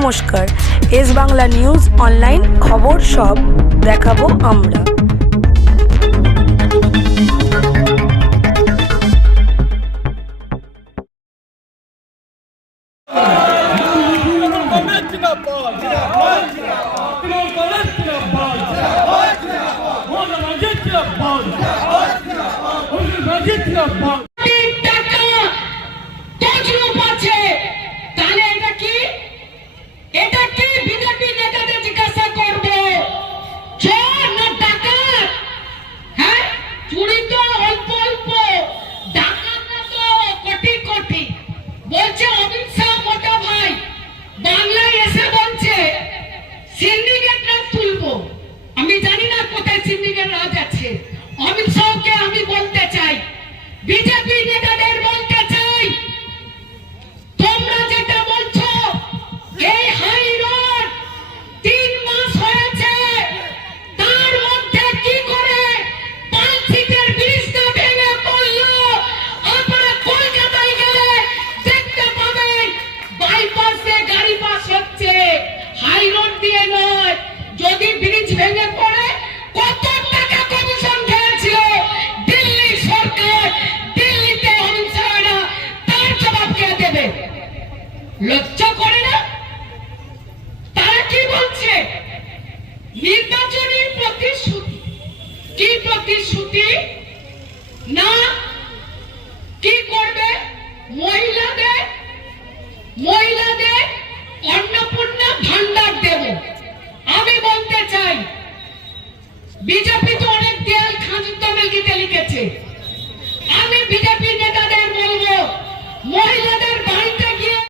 নমস্কার, S Bangla news online খবর সব দেখাবো আমরা। আমি জানি না কোথায় সিন্ডিকেট রাজ আছে। অমিত শাহকে আমি বলতে চাই, বিজেপি নেতাদের বলতে চাই, তোমরা যেটা বলছো এই হাই রোড 3 মাস হয়েছে, তার মধ্যে কি করে 5 সিটের ব্রিজটা ভেঙে পড়লো? আপনারা কলকাতায় গেলে দেখতে পাবেন বাইপাস দিয়ে গাড়ি পাস হচ্ছে, হাই রোড দিয়ে নয়। যদি ব্রিজ ভেঙে পড়ে কত টাকা কমিশন খেয়েছিল দিল্লি সরকার, দিল্লিতে অমিত শাহরা, তার জবাব কে দেবে? লজ্জা করে না? তারা কি বলছে? নির্বাচনী প্রতিশ্রুতি, কি প্রতিশ্রুতি না কি করবে? মহিলাদের অন্নপূর্ণা ভান্ডার দেব। আমি বলতে চাই, বিজেপি তো অনেক দেয়াল খাজুদ্দমের গীতে লিখেছে। আমি বিজেপি নেতাদের বলবো, মহিলাদের